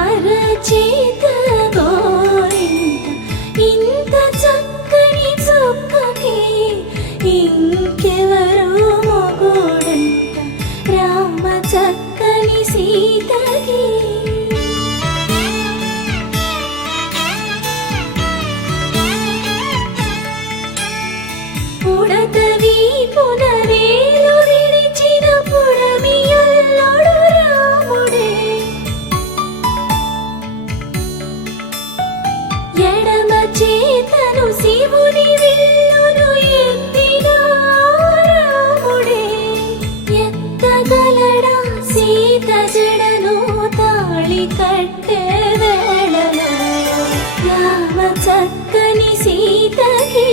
అరచేత గోరింట ఇంత చక్కని చుక్కకి ఇంకెవరో మొగుడంట రామ చక్కని సీతకి. ఉడత వీపున వేలు విడిచిన పుడమియల్లుడు రాముడే, ఎడమ చేతను శివుని విల్లును ఎత్తిన రాముడే, ఎత్తగలడా సీత జడను తాళి కట్టే వేళలో రామ చక్కని సీతకి.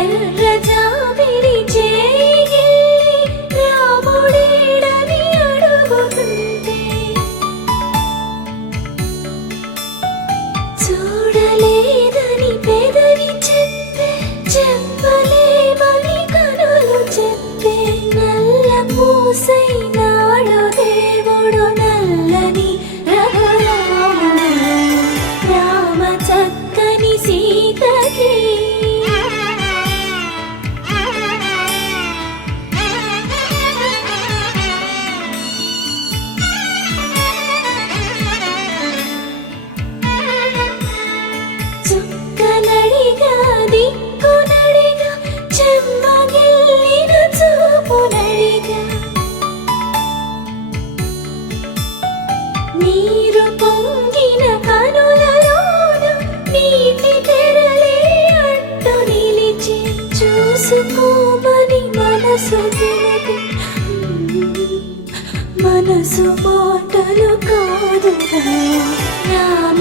ఎర్ర జాబిలి చేయి రాముడేడని అడుగుతుంటే చూడలేదని పెదవి చెప్పే, చెప్పలేమని కనులు చెప్పే, నల్ల పూసై నాడు దేవుడు నల్లని రఘురాముడు రామ చక్కని సీతకి. చుక్కనడిగా దిక్కునడిగా చెమ్మగిల్లిన చూపునడిగా, నీరు పొంగిన కనులలోన నీటి తెరలే అడ్డు నిలిచి చూసుకోమని మనసు తెలిపి, మనసు మాటలు కాదుగా రామ